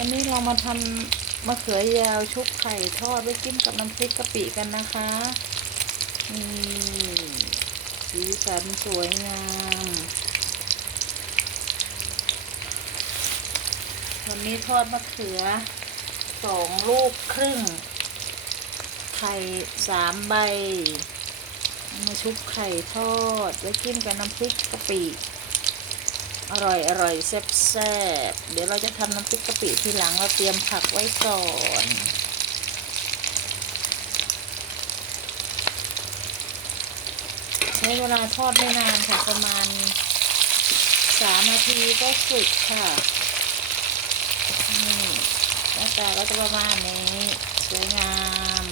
วันนี้เรามาทำมะเขือยาวชุบไข่ทอดไว้จิ้มกับน้ำพริกกะปิกันนะคะนี่สีสันสวยงามวันนี้ทอดมะเขือสองลูกครึ่ง ไข่สามใบ มาชุบไข่ทอดไว้จิ้มกับน้ำพริกกะปิ อร่อยอร่อยแซ่บแซ่บเดี๋ยวเราจะทำน้ำพริกกะปิทีหลังเราเตรียมผักไว้ก่อนใช้เวลาทอดไม่นานค่ะประมาณสามนาทีก็สุกค่ะนี่หน้าตาก็จะประมาณนี้สวยงาม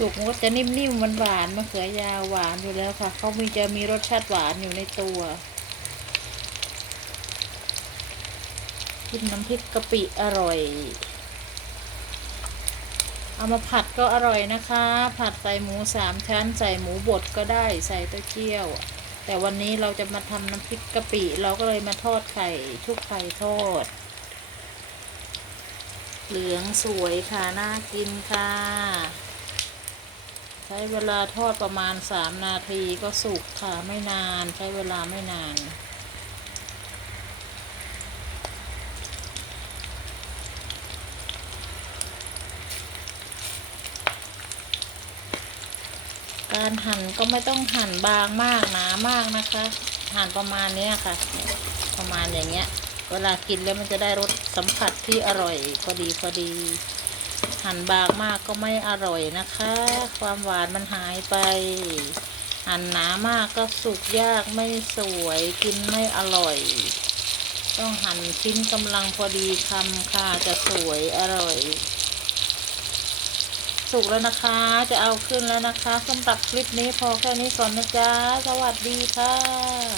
สุกมันก็จะนิ่มๆหวานๆมะเขือยาวหวานอยู่แล้วค่ะ เขามีจะมีรสชาติหวานอยู่ในตัวกินน้ำพริกกะปิอร่อย เอามาผัดก็อร่อยนะคะ ผัดใส่หมูสามชั้น ใส่หมูบดก็ได้ใส่เต้าเจี้ยว แต่วันนี้เราจะมาทำน้ำพริกกะปิ เราก็เลยมาทอดไข่ชุบไข่ทอด เหลืองสวยค่ะ น่ากินค่ะ ช้เวลาทอดประมาณสามนาทีก็สุกค่ะไม่นานใช้เวลาไม่นานการหั่นก็ไม่ต้องหั่นบางมากหนามากนะคะ หั่นประมาณนี้ค่ะ ประมาณอย่างเงี้ย เวลากินแล้วมันจะได้รสสัมผัสที่อร่อยพอดีพอดี หั่นบางมากก็ไม่อร่อยนะคะ ความหวานมันหายไป หั่นหนามากก็สุกยากไม่สวยกินไม่อร่อย ต้องหั่นชิ้นกำลังพอดีคำค่ะจะสวยอร่อย สุกแล้วนะคะ จะเอาขึ้นแล้วนะคะสำหรับคลิปนี้พอแค่นี้ก่อนนะจ๊ะ สวัสดีค่ะ